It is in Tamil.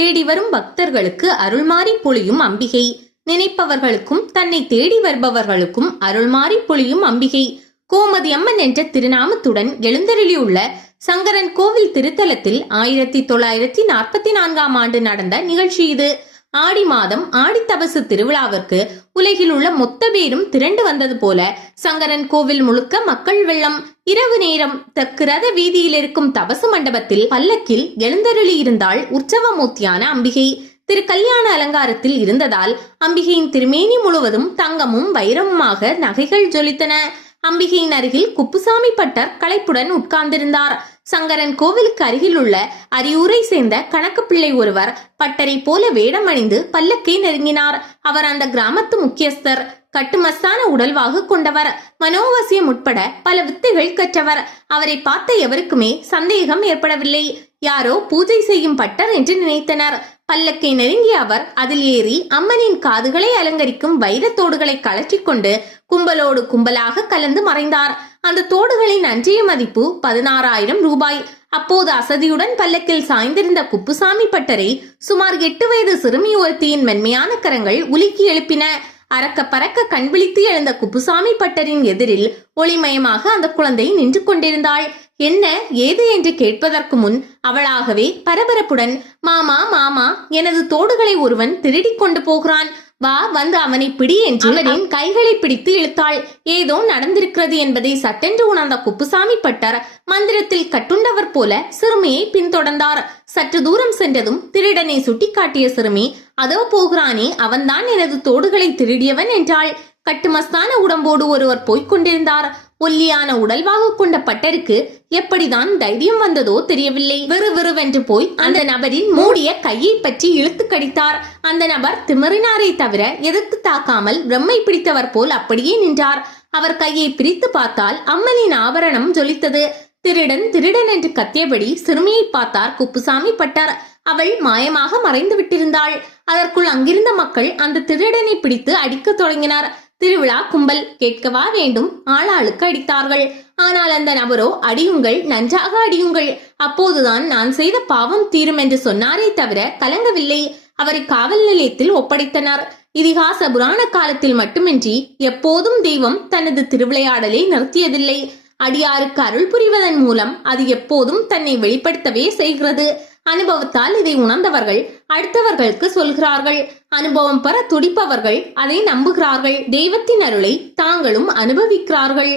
தேடி வரும் பக்தர்களுக்கு அருள்மாறி பொழியும் அம்பிகை. நினைப்பவர்களுக்கும் தன்னை தேடி வருபவர்களுக்கும் அருள்மாறி பொழியும் அம்பிகை. கோமதி அம்மன் என்ற திருநாமத்துடன் எழுந்தருளியுள்ள சங்கரன் கோவில் திருத்தலத்தில் 1944ஆம் ஆண்டு நடந்த நிகழ்ச்சி இது. ஆடி மாதம் ஆடித்தபசு திருவிழாவிற்கு உலகில் உள்ள மொத்த பேரும் திரண்டு வந்தது போல சங்கரன் கோவில் முழுக்க மக்கள் வெள்ளம். இரவு நேரம் தெற்கு ரத வீதியில் இருக்கும் தபசு மண்டபத்தில் பல்லக்கில் எழுந்தருளி இருந்தால் உற்சவமூர்த்தியான அம்பிகை. திரு கல்யாண அலங்காரத்தில் இருந்ததால் அம்பிகையின் திருமேனி முழுவதும் தங்கமும் வைரமுமாக நகைகள் ஜொலித்தன. அம்பிகையின் அருகில் குப்புசாமி பட்டர் களைப்புடன் உட்கார்ந்திருந்தார். சங்கரன் கோவிலுக்கு அருகில் உள்ள அரியூரை சேர்ந்த கணக்கு பிள்ளை ஒருவர் பட்டரை போல வேடம் அணிந்து பல்லக்கை நெருங்கினார். அவர் அந்த கிராமத்து முக்கியஸ்தர். கட்டுமஸ்தான உடல்வாகு கொண்டவர். மனோவசியம் உட்பட பல வித்தைகள் கற்றவர். அவரை பார்த்த எவருக்குமே சந்தேகம் ஏற்படவில்லை. யாரோ பூஜை செய்யும் பட்டர் என்று நினைத்தனர். பல்லக்கை நெருங்கிய அவர் அதில் ஏறி அம்மனின் காதுகளை அலங்கரிக்கும் வைரத்தோடுகளை கழற்றிக்கொண்டு கும்பலோடு கும்பலாக கலந்து மறைந்தார். அந்த தோடுகளின் அன்றைய மதிப்பு 16,000 ரூபாய். அப்போது அசதியுடன் பல்லக்கில் சாய்ந்திருந்த குப்புசாமி பட்டரை சுமார் 8 வயது சிறுமி ஒருத்தியின் மென்மையான கரங்கள் உலுக்கி எழுப்பின. அறக்க பறக்க கண் விழித்து எழுந்த குப்புசாமி பட்டரின் எதிரில் ஒளிமயமாக அந்த குழந்தை நின்று கொண்டிருந்தாள். என்ன ஏது என்று கேட்பதற்கு முன் அவளாகவே பரபரப்புடன், மாமா மாமா, எனது தோடுகளை ஒருவன் திருடி கொண்டு போகிறான், வா வந்து அவனை பிடி என்று அவரின் கைகளை பிடித்து இழுத்தாள். ஏதோ நடந்திருக்கிறது என்பதை சட்டென்று உணர்ந்த குப்புசாமி பட்டர் மந்திரத்தில் கட்டுண்டவர் போல சிறுமியை பின்தொடர்ந்தார். சற்று தூரம் சென்றதும் திருடனை சுட்டிக்காட்டிய சிறுமி, அதோ போகிறானே அவன்தான் எனது தோடுகளை திருடியவன் என்றாள். கட்டுமஸ்தான உடம்போடு ஒருவர் போய்க் கொண்டிருந்தார். ஒல்லியான உடல்வாகு கொண்ட பட்டருக்கு எப்படிதான் தைரியம் வந்ததோ தெரியவில்லை. விறுவிறுவென்று போய் அந்த நபரின் மூடிய கையை பற்றி இழுத்து கடித்தார். அந்த நபர் திமிரினாரை தவிர எதிர்த்து தாக்காமல் பிரம்மை பிடித்தவர் போல் அப்படியே நின்றார். அவர் கையை பிரித்து பார்த்தால் அம்மனின் ஆபரணம் ஜொலித்தது. திருடன் திருடன் என்று கத்தியபடி சிறுமியை பார்த்தார் குப்புசாமி பட்டர். அவள் மாயமாக மறைந்து விட்டிருந்தாள். அதற்குள் அங்கிருந்த மக்கள் அந்த திருடனை பிடித்து அடிக்க தொடங்கினார். திருவிழா கும்பல் கேட்கவா வேண்டும், ஆளாளுக்கு அடித்தார்கள். ஆனால் அந்த நபரோ, அடியுங்கள், நன்றாக அடியுங்கள், அப்போதுதான் நான் செய்த பாவம் தீரும் என்று சொன்னாரே தவிர கலங்கவில்லை. அவரை காவல் நிலையத்தில் ஒப்படைத்தனர். இதிகாச புராண காலத்தில் மட்டுமின்றி எப்போதும் தெய்வம் தனது திருவிளையாடலை நிறுத்தியதில்லை. அடியாருக்கு அருள் புரிவதன் மூலம் அது எப்போதும் தன்னை வெளிப்படுத்தவே செய்கிறது. அனுபவத்தால் இதை உணர்ந்தவர்கள் அடுத்தவர்களுக்கு சொல்கிறார்கள். அனுபவம் பெற துடிப்பவர்கள் அதை நம்புகிறார்கள். தெய்வத்தின் அருளை தாங்களும் அனுபவிக்கிறார்கள்.